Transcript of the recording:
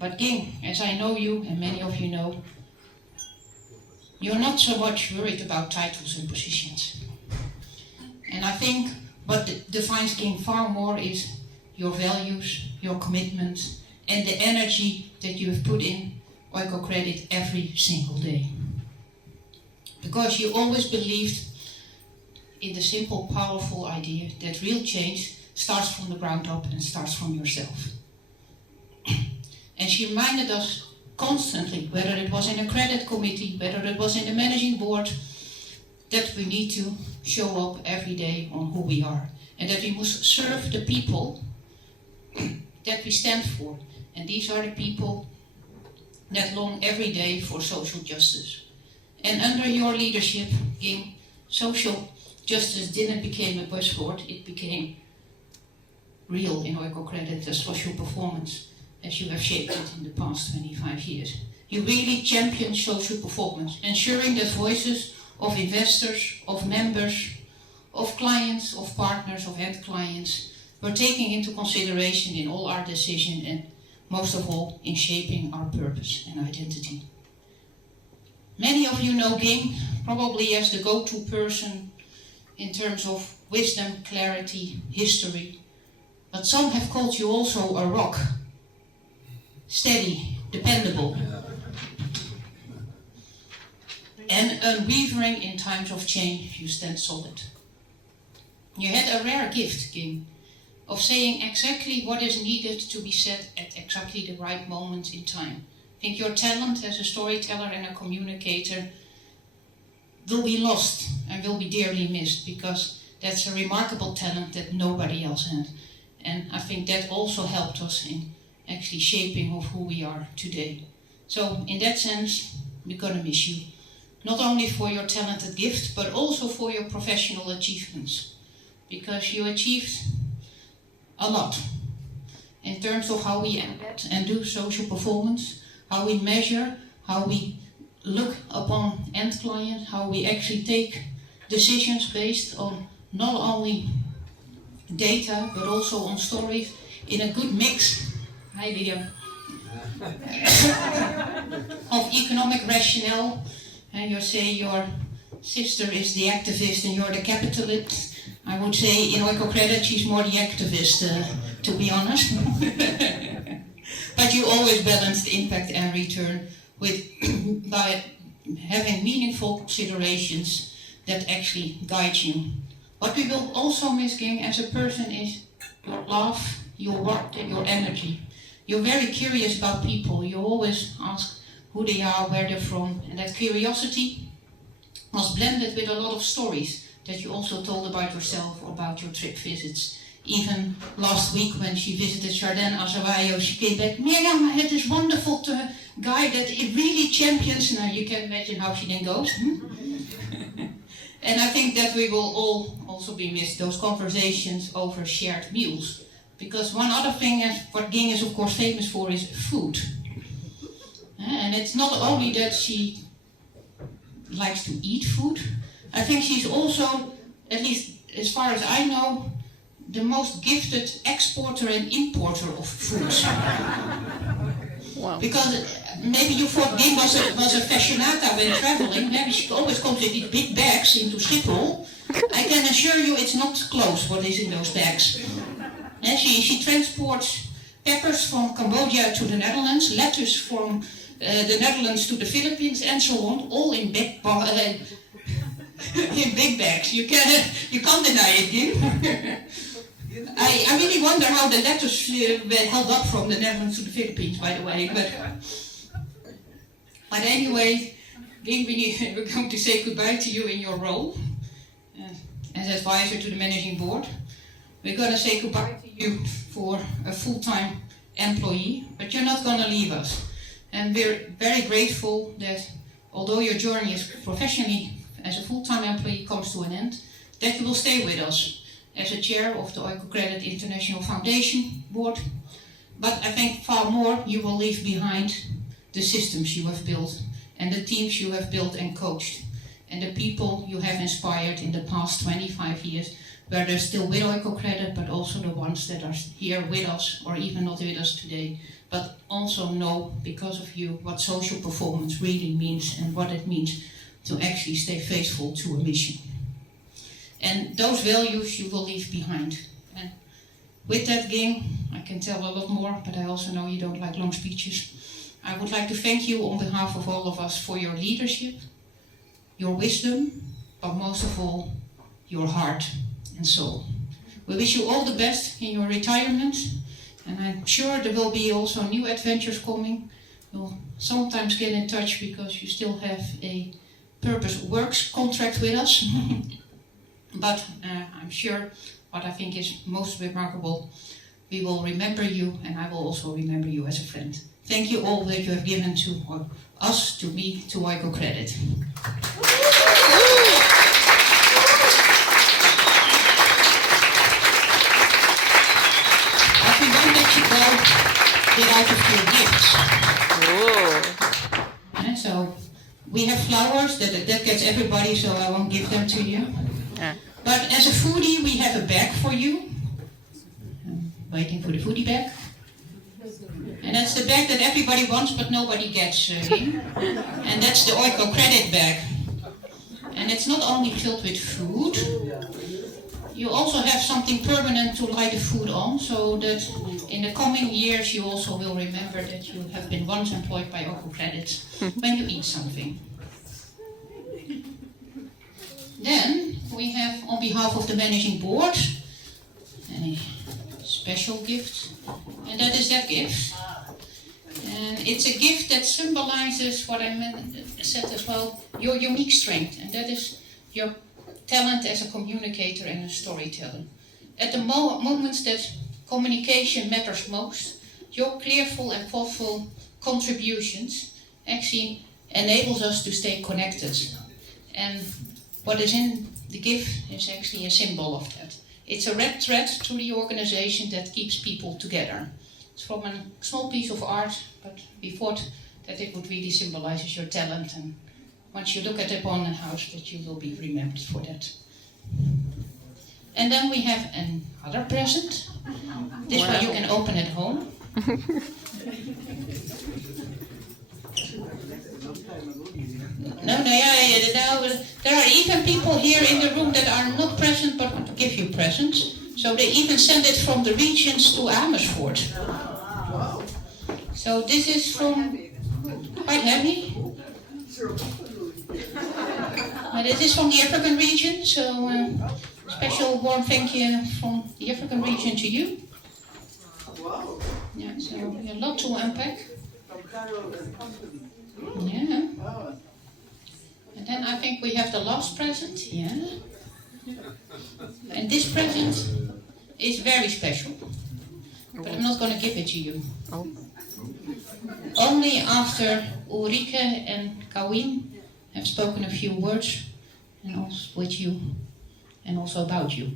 But Ging, as I know you, and many of you know, you're not so much worried about titles and positions. And I think what defines Ging far more is your values, your commitment, and the energy that you have put in Oikocredit every single day. Because you always believed in the simple, powerful idea that real change starts from the ground up and starts from yourself. And she reminded us constantly, whether it was in a credit committee, whether it was in the managing board, that we need to show up every day on who we are. And that we must serve the people that we stand for. And these are the people that long every day for social justice. And under your leadership, Ging, social justice didn't become a buzzword, it became real in Oikocredit as social performance, as you have shaped it in the past 25 years. You really champion social performance, ensuring that voices of investors, of members, of clients, of partners, of end clients were taken into consideration in all our decisions and most of all in shaping our purpose and identity. Many of you know Ging probably as the go-to person in terms of wisdom, clarity, history, but some have called you also a rock. Steady, dependable, and unwavering in times of change, you stand solid. You had a rare gift, Ging, of saying exactly what is needed to be said at exactly the right moment in time. I think your talent as a storyteller and a communicator will be lost and will be dearly missed, because that's a remarkable talent that nobody else had. And I think that also helped us in actually shaping of who we are today. So in that sense, we're gonna miss you. Not only for your talented gift, but also for your professional achievements. Because you achieved a lot in terms of how we embed and do social performance, how we measure, how we look upon end clients, how we actually take decisions based on not only data, but also on stories in a good mix. Hi, Liam. Of economic rationale. And you say your sister is the activist and you're the capitalist. I would say in Oikocredit she's more the activist, to be honest. But you always balance the impact and return with by having meaningful considerations that actually guide you. What we will also miss, Ging, as a person is your laugh, your warmth and your energy. You're very curious about people. You always ask who they are, where they're from, and that curiosity was blended with a lot of stories that you also told about yourself or about your trip visits. Even last week when she visited Jardin Azawayo, she came back, Miriam, I had this wonderful guy that it really champions. Now you can imagine how she then goes. And I think that we will all also be missed, those conversations over shared meals. Because one other thing, what Ging is of course famous for, is food. And it's not only that she likes to eat food, I think she's also, at least as far as I know, the most gifted exporter and importer of foods. Wow. Because maybe you thought Ging was a fashionata when traveling. Maybe she always comes with these big bags into Schiphol. I can assure you it's not close what is in those bags. And she transports peppers from Cambodia to the Netherlands, lettuce from the Netherlands to the Philippines, and so on, all in big bags. You can't deny it, Ging. I really wonder how the letters were held up from the Netherlands to the Philippines, by the way. But anyway, Ging, we're going to say goodbye to you in your role as advisor to the managing board. We're going to say goodbye to you for a full-time employee, but you're not going to leave us. And we're very grateful that although your journey is professionally as a full-time employee comes to an end, that you will stay with us as a chair of the Oikocredit International Foundation Board. But I think far more you will leave behind the systems you have built and the teams you have built and coached. and the people you have inspired in the past 25 years, where they're still with Oikocredit, but also the ones that are here with us or even not with us today, but also know because of you what social performance really means and what it means to actually stay faithful to a mission. And those values you will leave behind. And with that, gang, I can tell a lot more, but I also know you don't like long speeches. I would like to thank you on behalf of all of us for your leadership, your wisdom, but most of all, your heart and soul. We wish you all the best in your retirement, and I'm sure there will be also new adventures coming. You'll sometimes get in touch because you still have a Purpose Works contract with us. But I'm sure what I think is most remarkable, we will remember you, and I will also remember you as a friend. Thank you all that you have given to us, to me, to Oikocredit. As we don't let you go without a few gifts. And so we have flowers, that gets everybody, so I won't give them to you. But as a foodie, we have a bag for you. I'm waiting for the foodie bag. And that's the bag that everybody wants, but nobody gets in. And that's the Oikocredit bag. And it's not only filled with food, you also have something permanent to light the food on, so that in the coming years you also will remember that you have been once employed by Oikocredit when you eat something. Then we have, on behalf of the managing board, a special gift, and that is that gift. And it's a gift that symbolizes what I said as well, your unique strength, and that is your talent as a communicator and a storyteller. At the moments that communication matters most, your clearful and thoughtful contributions actually enables us to stay connected. And what is in the gift is actually a symbol of that. It's a red thread through the organization that keeps people together. It's from a small piece of art, but we thought that it would really symbolize your talent, and once you look at it on the house, that you will be remembered for that. And then we have another present. This one you can open at home. No, there are even people here in the room that are not present but give you presents. So they even send it from the regions to Amersfoort. So this is from, quite heavy. This is from the African region, so special warm thank you from the African region to you. Yeah, so a lot to unpack. Yeah. And then I think we have the last present, yeah. And this present is very special, but I'm not going to give it to you. Only after Ulrike and Kawin have spoken a few words, and also with you, and also about you.